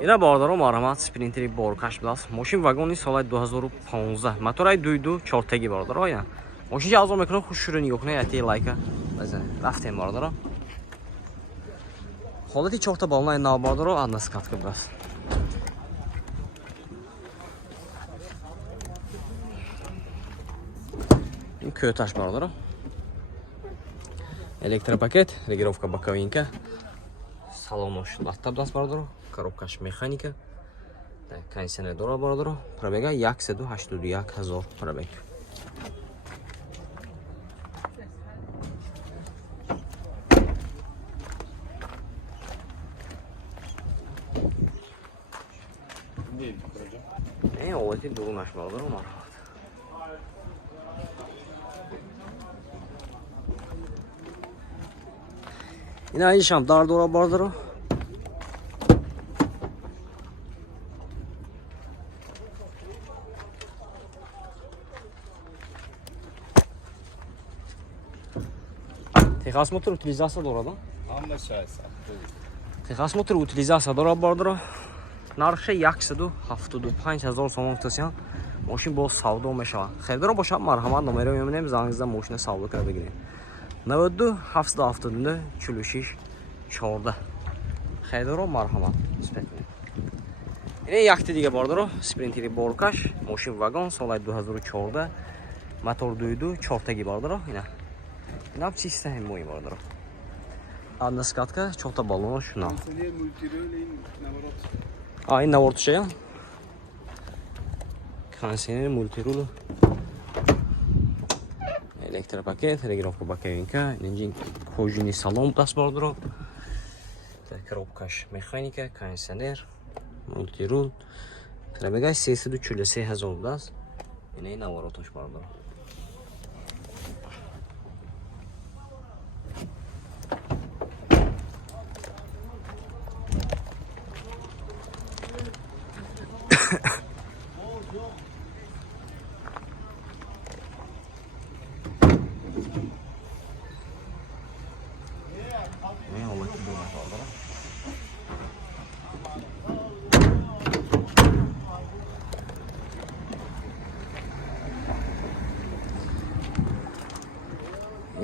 اینا باردارو مرحمت سپرینتری بارکش بلاس ماشین واگونی سال 2015 موتورای دویدو چهارتگی باردارو اینا ماشین جا ازم میکنه خوش شروع نگاه کنه اتی لایک بزنید رفتیم باردارو حالتی چهارتا بالنای نو باردارو ادناس کاتکه بلاس این kötaş باردارو электропакет регулировка боковинка салон латтап даст باردارو коробкаш механика кондиционер дора باردارو пробега 181,000 пробег не олети дурунаш باردارو марҳамат اینا اینشم دار دورا باردارو Texas motor utilizatsiya dorada. Hamma shaysa. Texas motor utilizatsiya dora باردارو нархи 175,000 сом тасян ماشین با سودا میشه خیلی رو باشه مرحمت نمره میمونیم زنگزده ماشین سودا کرده بگیریم 92 779 46 14 خیلی رو مرحمت این یکتی دیگه باردارو سپرینتری بارکش ماشین واگن سال 2014 موتور دویدو چهارتگی باردارو اینا چیسته هم موی باردارو одна скатка чорта баллона шуна این наворотше кондиционер мультирул электропакет регулировка боковинка инжин кожаный салон даст باردارو коробкаш механика кондиционер мультирул пробега 343,000 даст ина наворотош باردارو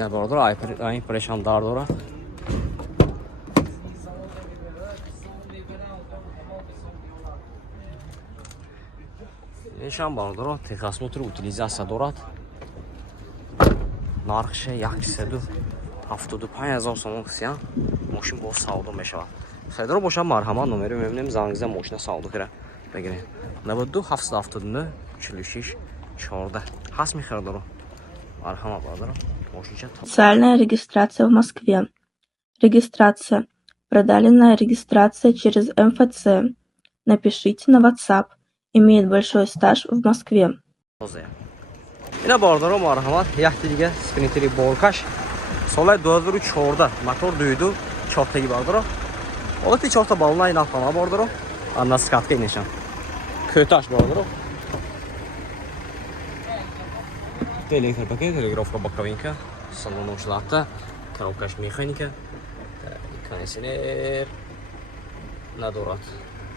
اینا باردارو این پریشان دار داره اینشان باردارو تخص موتور utilizatsiya دارد нархش 175,000 сом кисян ماشین با سودا میشود خیلی رو باشه مرحمت نمره میبینیم زنگزده ماشین سودا کرده بگیریم 92 779 46 14 هست میخواد دارو مرحمت باردارو Официальная регистрация в Москве. Регистрация. Продаленная регистрация через МФЦ. Напишите на WhatsApp. Имеет большой стаж в Москве. اینا باردارو مرحمت یختی دیگه سپرینتری بارکش سال 2014 موتور دویدو چهارتگی باردارو حالتی چهارتا بالنا این افغانه باردارو انا سکاتکه اینشان kötaş باردارو электропакет регулировка боковинка салон ушлата коробкаш механика кондиционер надорад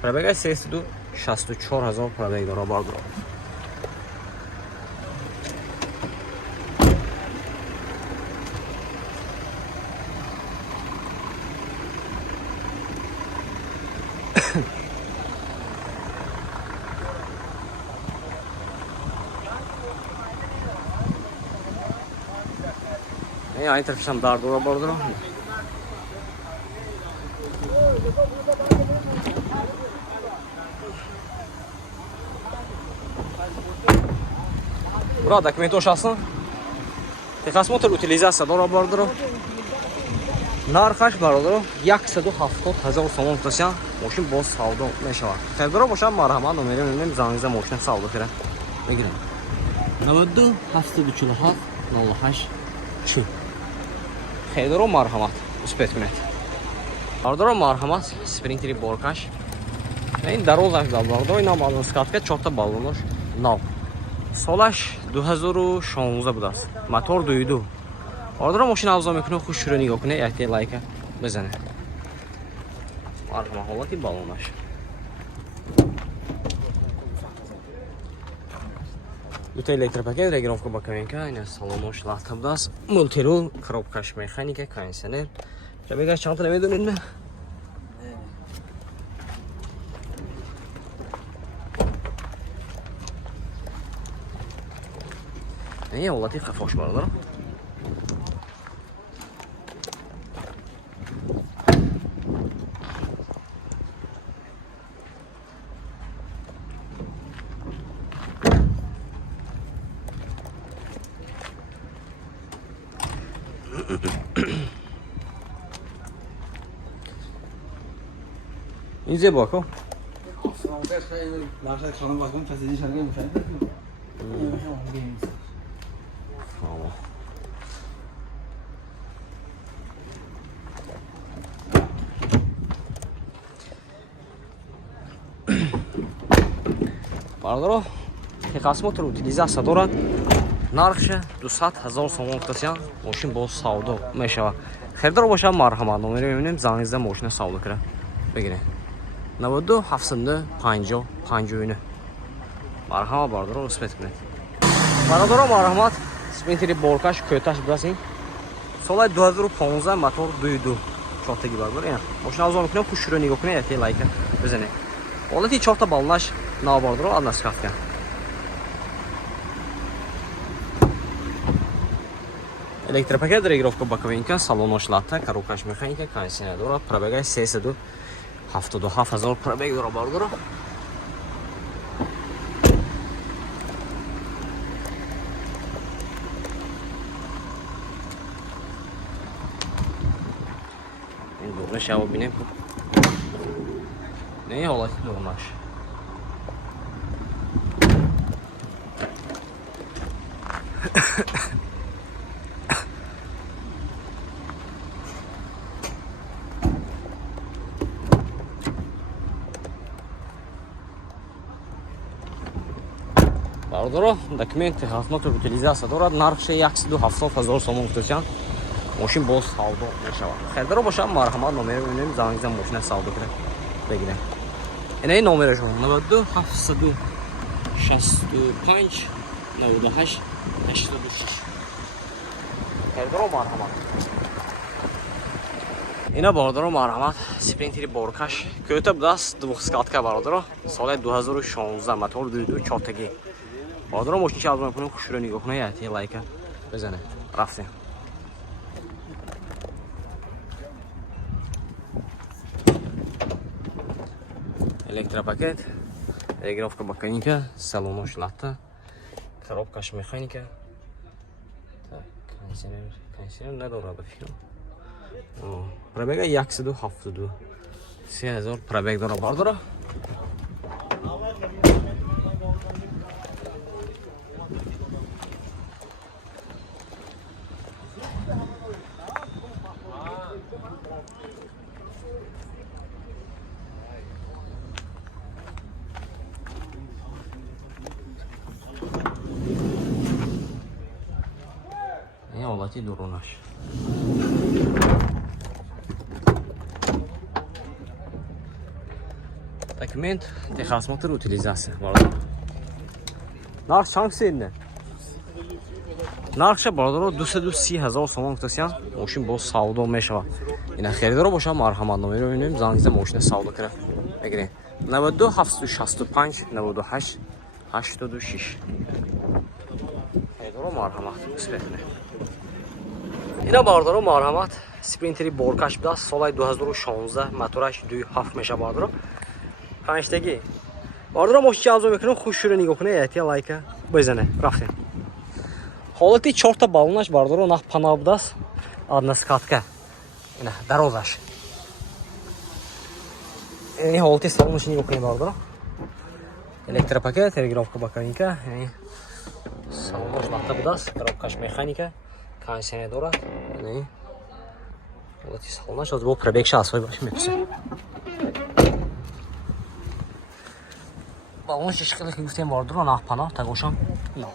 пробега 364,000 пробег дора باردارو این طرفش هم دار دورا باردارو Bura dokumenti oşasın. Texas motor utilizatsiya dora باردارو нархаш باردارو 170,000 сом тасян ماشین با سودا میشود خیلی رو باشه مرحمت نمره میبینیم زنگزده ماشین سودا کرده بگیریم 92 747 08 2 خیلی رو مرحمت اثبات کنید باردارو مرحمت سپرینتری بارکش این دروازه باردارو اینا بالون скатка чорта баллонош нав солаш 2016 будааст мотор дуйду باردارو ماشین авзо мекунем хуш шуро нигоҳ кунед як лайка бизанед марҳамат ҳолати баллонаш Duta elektropakет, регулировка боковинка, ин салон шлахта будаст. Мультирул, коробкаш механика, кондиционер. Жабега чанд та намедонед не? Не, латиф хафош бардор. این زیبا کو бардоро техасмотор утилизация дорад. нархша 200,000 сомон гуфтасиян. мошин боз савдо мешавад. херидор боша марҳамат номеро мебинем, занг мошина савдо кара бигирем. 92 79 50 59 марҳамат бардоро респект кунед. бародаро марҳамат спринтери боркаш көташ бирасин. соли 2015 мотор 2.2 чотаги бардор. ина мошина авзо мекунем, хушро нигоҳ кунед, яке лайка бизанед. ҳолати чорта балнаш нав бардоро аднас кафка. Электропакет, регулировка боковинка, салонош латта, коробкаш механика, кондиционер дорад, пробегаи 377,000 пробег дорад бардоро. ин дурнаш яво бинем. не ҳолати дурнаш. бардоро документи хазмат утилизация дорад. нархша 170,000 сомон гуфтасиян. мошин боз савдо мешавад. херидор боша марҳамат номеро мебинем, занг зам мошина савдо кара бигирем. ина ин номерошон 92 765 98 86. херидоро марҳамат. ина бардоро марҳамат спринтери боркаш көта будааст, двухскатка бардоро. соли 2016 мотор 2.2 чотаги. бардоро мошин чи авзо мекунем, хушро нигоҳ кунед, яке лайка бизанед. рафтем. электропакет, регулировка боковинка, салонош латта, коробкаш механика. Так, кондиционер недорад ба фикрам. пробега 172 3000 пробег дорад бардоро. ин ҳолати дурунаш. документ техасмотор утилизация бардоро. нарх чанд седне? нархша бардоро 230,000 сомон гуфтасиян. мошин боз савдо мешавад. ина херидоро боша марҳамат номеро мебинем, занг зам мошина савдо кара бигирем. 92 765 98 86. херидоро марҳамат респект кунед. ина бардоро марҳамат спринтери боркаш будааст. соли 2016 мотораш 2.7 меша бардоро. панҷтаги бардоро мошин чи авзо мекунем, хушро нигоҳ кунед, яке лайка бизанед. рафтем. ҳолати чорта балонаш бардоро нах панал будааст, адна скатка. ина дарозаш. ин ҳолати салонаш нигоҳ кунед бардоро. электропакет, регулировка боковинка, салонош латта будааст, коробкаш механика, кондиционер дорад. ҳолати салонаш аз бо пробегша асои боши меписад. балонаш ишқиле ки гуфтем бардоро нах панал тагошам но.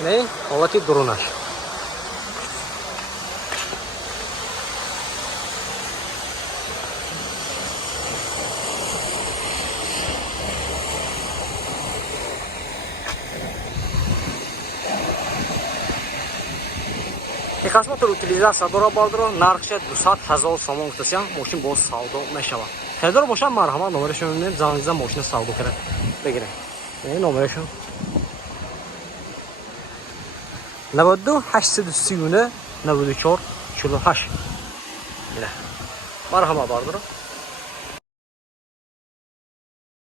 ина ин ҳолати дурунаш. техосмотр утилизация дора бардро нархша 200,000 сомон гуфтасиям мошин боз савдо мешавад. Хайдар бошам марҳамат номерашон мебинем зангза мошин савдо кара бигирем. Ин номерашон 92 839 94 48. Ина марҳамат бардро.